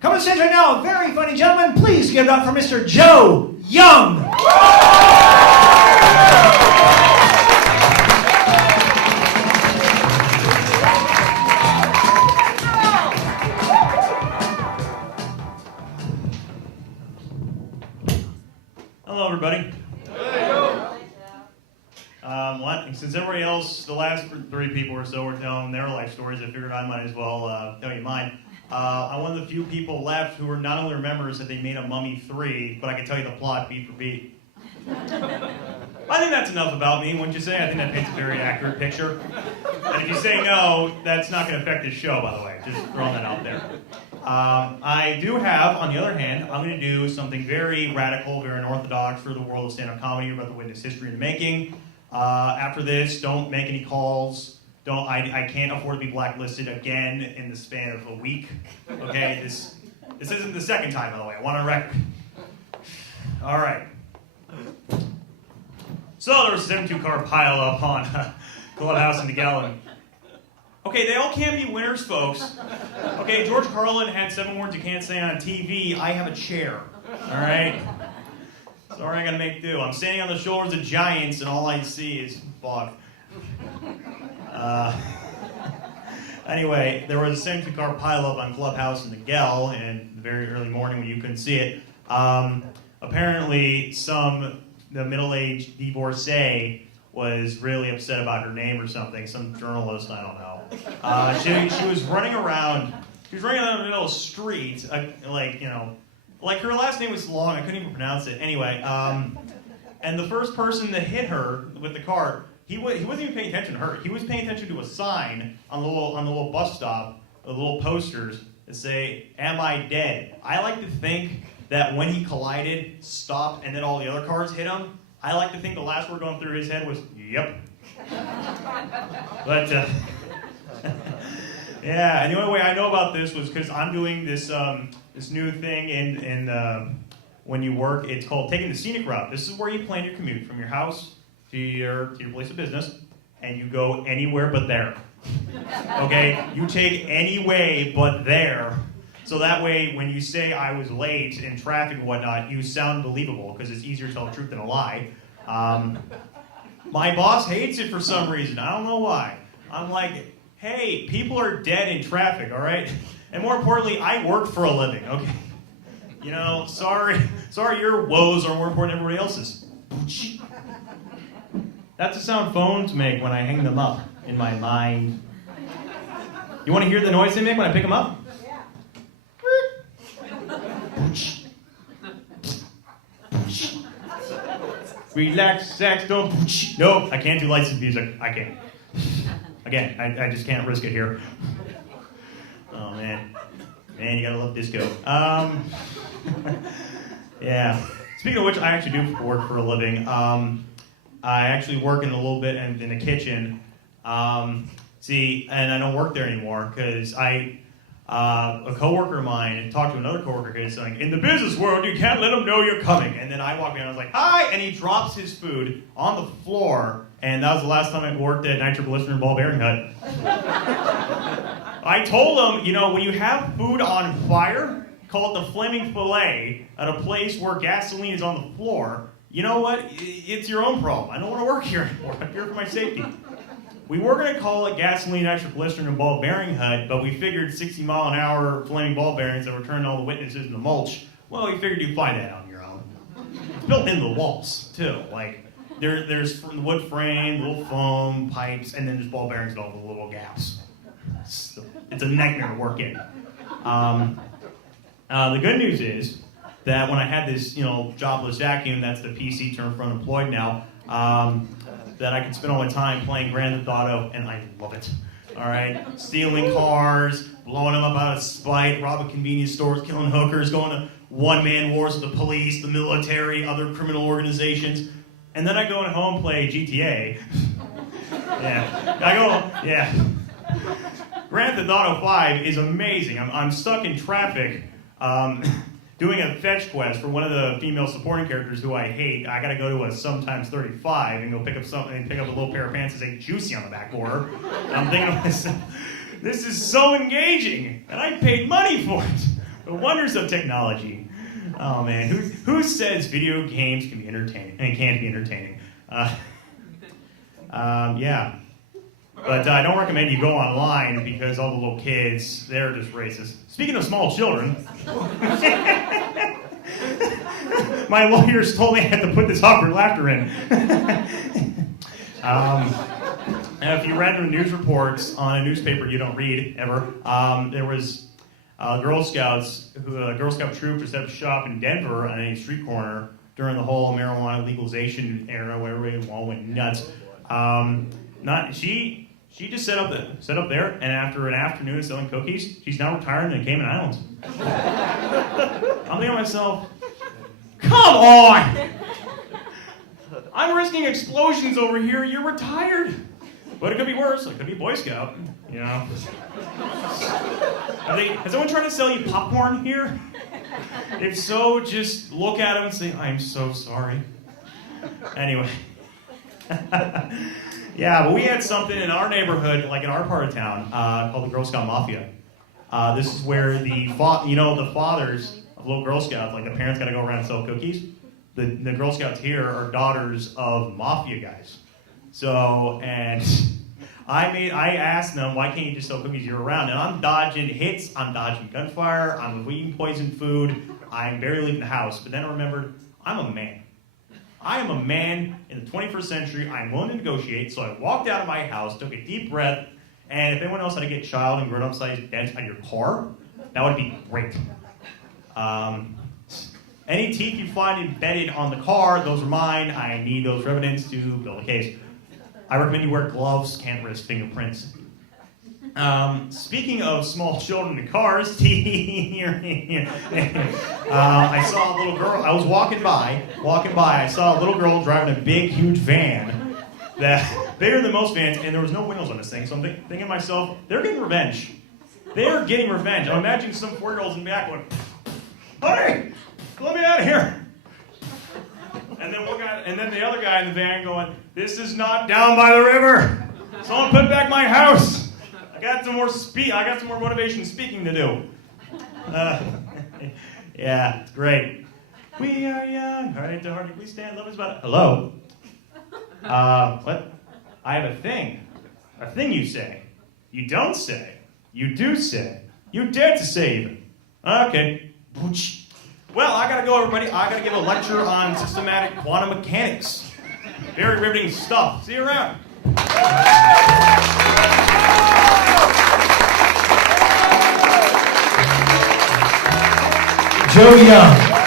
Coming to stage right now, a very funny gentleman. Please give it up for Mr. Joe Young. Hello, everybody. Since everybody else, the last 3 people or so were telling their life stories, I figured I might as well tell you mine. I'm one of the few people left who are not only remembers that they made a Mummy 3, but I can tell you the plot beat for beat. I think that's enough about me, wouldn't you say? I think that paints a very accurate picture. And if you say no, that's not going to affect this show, by the way. Just throwing that out there. I do have, on the other hand, I'm going to do something very radical, very unorthodox for the world of stand-up comedy. You're about to witness history in the making. After this, don't make any calls. I can't afford to be blacklisted again in the span of a week. Okay, this isn't the second time, by the way. I want a record. All right. So there was a 72-car pileup on Playhouse in the Gallon. Okay, they all can't be winners, folks. Okay, George Carlin had 7 words you can't say on TV. I have a chair. All right. Sorry, I gotta make do. I'm standing on the shoulders of giants, and all I see is fog. Anyway, there was a 72-car pileup on Clubhouse in the Gell in the very early morning when you couldn't see it. Apparently, the middle-aged divorcee was really upset about her name or something. Some journalist, I don't know. She was running around. She was running around the middle of the street, like her last name was long. I couldn't even pronounce it. Anyway, and the first person that hit her with the car, he wasn't even paying attention to her. He was paying attention to a sign on the little bus stop, the little posters that say, "Am I dead?" I like to think that when he collided, stopped, and then all the other cars hit him, I like to think the last word going through his head was, "Yep." But, yeah, and the only way I know about this was because I'm doing this new thing in when you work. It's called taking the scenic route. This is where you plan your commute from your house to your place of business, and you go anywhere but there. Okay? You take any way but there. So that way, when you say I was late in traffic and whatnot, you sound believable, because it's easier to tell the truth than a lie. My boss hates it for some reason. I don't know why. I'm like, hey, people are dead in traffic, all right? And more importantly, I work for a living, okay? You know, sorry, your woes are more important than everybody else's. That's the sound phones make when I hang them up in my mind. You want to hear the noise they make when I pick them up? Relax, sex, don't. Nope, I can't do licensed music. I can't. Again, I just can't risk it here. Oh, man. Man, you gotta love disco. Yeah. Speaking of which, I actually do work for a living. I actually work in a little bit in the kitchen. And I don't work there anymore because a coworker of mine talked to another coworker who's saying, in the business world, you can't let them know you're coming. And then I walk in and I was like, hi! And he drops his food on the floor. And that was the last time I worked at Nitroglycerin Ball Bearing Hut. I told him, when you have food on fire, call it the flaming fillet, at a place where gasoline is on the floor, you know what? It's your own problem. I don't want to work here anymore. I'm here for my safety. We were going to call it gasoline, nitroglycerin, and ball bearing hut, but we figured 60-mile-an-hour flaming ball bearings that were turning all the witnesses into mulch. Well, we figured you'd find that on your own. It's built into the walls, too. Like, there's wood frame, little foam, pipes, and then there's ball bearings with all the little gaps. It's a nightmare to work in. The good news is that when I had this, jobless vacuum, that's the PC term for unemployed now, that I can spend all my time playing Grand Theft Auto, and I love it. All right? Stealing cars, blowing them up out of spite, robbing convenience stores, killing hookers, going to one-man wars with the police, the military, other criminal organizations. And then I go home and play GTA. Yeah. Grand Theft Auto 5 is amazing. I'm stuck in traffic doing a fetch quest for one of the female supporting characters who I hate. I gotta go to a sometimes 35 and go pick up something and pick up a little pair of pants that say juicy on the back for her. And I'm thinking to myself, this is so engaging, and I paid money for it. The wonders of technology. Oh man, who says video games can be entertaining and can't be entertaining? Yeah. But I don't recommend you go online because all the little kids, they're just racist. Speaking of small children, my lawyers told me I had to put this awkward laughter in. If you read the news reports on a newspaper you don't read ever, there was Girl Scouts, a Girl Scout troop set up shop in Denver on a street corner during the whole marijuana legalization era where everybody all went nuts. She just set up there, and after an afternoon of selling cookies, she's now retired in the Cayman Islands. I'm thinking to myself, come on! I'm risking explosions over here, you're retired. But it could be worse, it could be Boy Scout, you know. Has anyone tried to sell you popcorn here? If so, just look at them and say, I'm so sorry. Anyway. Yeah, but we had something in our neighborhood, like in our part of town, called the Girl Scout Mafia. This is where the fathers of little Girl Scouts, like the parents got to go around and sell cookies. The Girl Scouts here are daughters of mafia guys. So, and I asked them, why can't you just sell cookies year round? And I'm dodging hits, I'm dodging gunfire, I'm eating poisoned food, I'm barely leaving the house. But then I remembered, I'm a man. I am a man in the 21st century. I'm willing to negotiate. So I walked out of my house, took a deep breath, and if anyone else had to get child and grown-up sized dents on your car, that would be great. Any teeth you find embedded on the car, those are mine. I need those for evidence to build a case. I recommend you wear gloves, can't risk fingerprints. Speaking of small children in cars, I saw a little girl. I was walking by. I saw a little girl driving a big, huge van, that bigger than most vans, and there was no windows on this thing. So I'm thinking to myself, they're getting revenge. They're getting revenge. I'm imagining some 4-year-olds in the back going, "Honey, let me out of here." And then the other guy in the van going, "This is not down by the river. Someone put back my house. I got some more motivation speaking to do." Yeah, it's great. We are young, heart to heart, we stand, love is about. Hello. What? I have a thing. A thing you say. You don't say. You do say. You dare to say even. Okay. Well, I gotta go, everybody. I gotta give a lecture on systematic quantum mechanics. Very riveting stuff. See you around. Joe Young.